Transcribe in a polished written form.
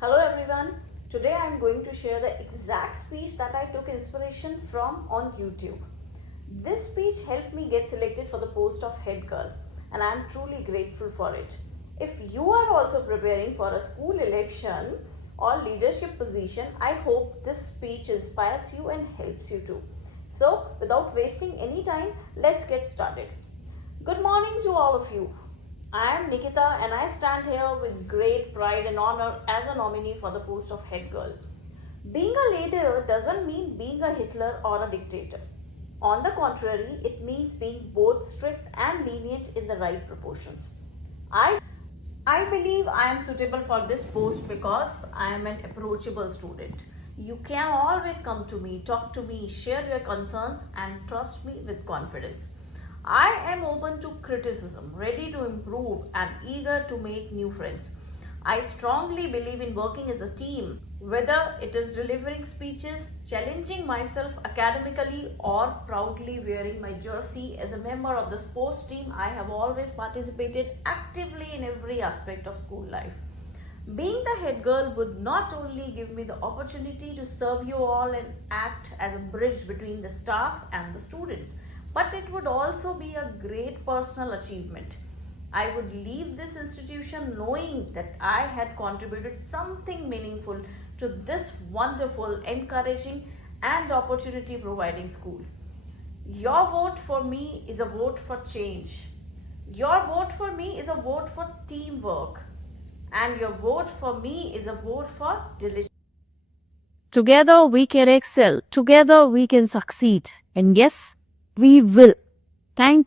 Hello everyone. Today I am going to share the exact speech that I took inspiration from on YouTube. This speech helped me get selected for the post of head girl and I am truly grateful for it. If you are also preparing for a school election or leadership position, I hope this speech inspires you and helps you too. So, without wasting any time, let's get started. Good morning to all of you. I am Nikita and I stand here with great pride and honor as a nominee for the post of head girl. Being a leader doesn't mean being a Hitler or a dictator. On the contrary, it means being both strict and lenient in the right proportions. I believe I am suitable for this post because I am an approachable student. You can always come to me, talk to me, share your concerns, and trust me with confidence. I am open to criticism, ready to improve, and eager to make new friends. I strongly believe in working as a team, whether it is delivering speeches, challenging myself academically, or proudly wearing my jersey as a member of the sports team. I have always participated actively in every aspect of school life. Being the head girl would not only give me the opportunity to serve you all and act as a bridge between the staff and the students, but it would also be a great personal achievement. I would leave this institution knowing that I had contributed something meaningful to this wonderful, encouraging, and opportunity providing school. Your vote for me is a vote for change. Your vote for me is a vote for teamwork. And your vote for me is a vote for diligence. Together we can excel. Together we can succeed. And yes, we will. Thank you.